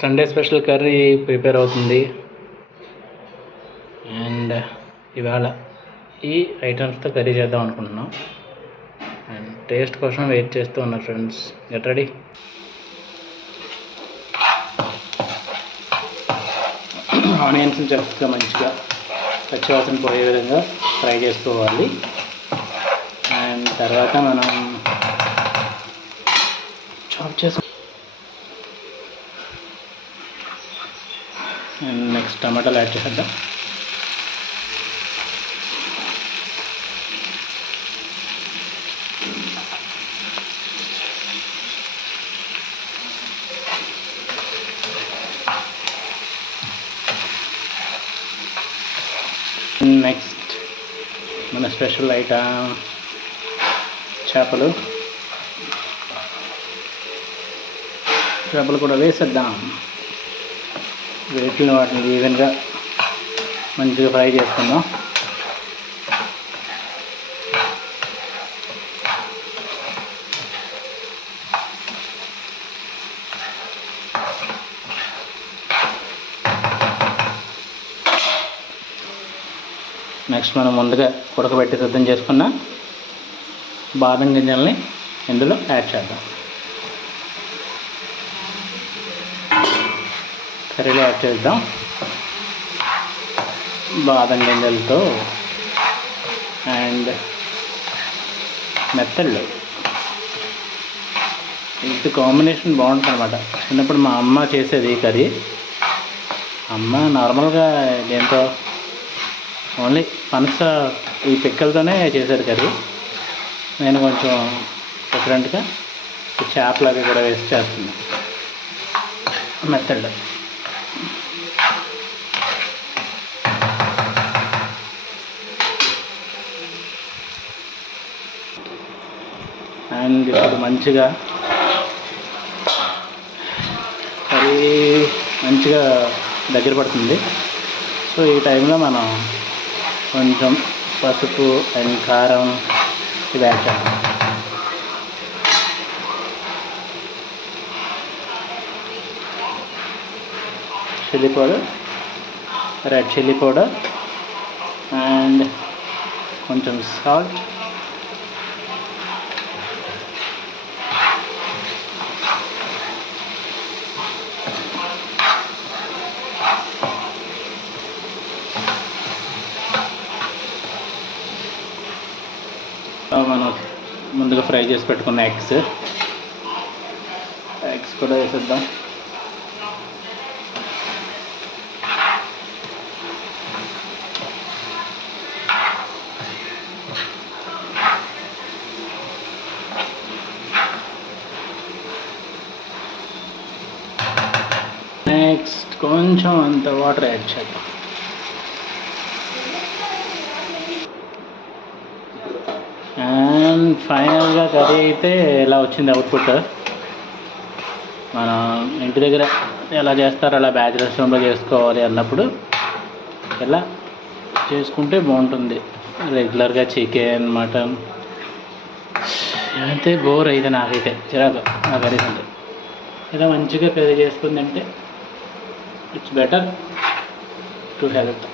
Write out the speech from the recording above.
Sunday special curry prepare అవుతుంది. అండ్ ఇవాళ ఈ ఐటమ్స్తో కర్రీ చేద్దాం అనుకుంటున్నాం. అండ్ టేస్ట్ కోసం వెయిట్ చేస్తూ ఉన్నారు ఫ్రెండ్స్. Get ready. ఆనియన్స్ చక్కగా మంచిగా పచ్చివాసన పోయే విధంగా ఫ్రై చేసుకోవాలి. అండ్ తర్వాత మనం చాప్ చేసుకో. అండ్ నెక్స్ట్ టమాటాలు యాడ్ చేసేద్దాం. నెక్స్ట్ మన స్పెషల్ ఐటమ్ చేపలు కూడా వేసేద్దాం. వీటిని వాటిని ఈవెన్గా మంచిగా ఫ్రై చేసుకుందాం. నెక్స్ట్ మనం ముందుగా ఉడకబెట్టి సిద్ధం చేసుకున్న బాదం గింజల్ని ఇందులో యాడ్ చేద్దాం. కర్రీలో యాడ్ చేద్దాం. బాదం గింజలతో అండ్ మెత్తళ్ళు, ఇది కాంబినేషన్ బాగుంటుంది అన్నమాట. చిన్నప్పుడు మా అమ్మ చేసేది ఈ కర్రీ. అమ్మ నార్మల్గా దేంతో ఓన్లీ పనస ఈ పిక్కలతోనే చేశారు కర్రీ. నేను కొంచెం డిఫరెంట్గా చేపలు అవి కూడా వేసి చేస్తున్నాను. మెత్తళ్ళు అండ్ ఇప్పుడు మంచిగా కర్రీ మంచిగా దగ్గర పడుతుంది. సో ఈ టైంలో మనం కొంచెం పసుపు అండ్ కారం ఇవి యాడ్ చేద్దాం. Chilli powder, red chilli powder and కొంచెం సాల్ట్. మనం ముందుగా ఫ్రై చేసి పెట్టుకున్న ఎగ్స్ కూడా వేసేద్దాం. నెక్స్ట్ కొంచెం అంత వాటర్ యాడ్ చేద్దాం. అండ్ ఫైనల్గా కర్రీ అయితే ఇలా వచ్చింది అవుట్పుట్. మనం ఇంటి దగ్గర ఎలా చేస్తారో అలా బ్యాచిలర్స్ రూమ్లో చేసుకోవాలి అన్నప్పుడు ఇలా చేసుకుంటే బాగుంటుంది. రెగ్యులర్గా చికెన్ మటన్ అయితే బోర్ అయితే నాకైతే చిరాకు ఆ కర్రీస్ అంటే. ఇలా మంచిగా కర్రీ చేసుకుందంటే ఇట్స్ బెటర్ టు హెల్త్.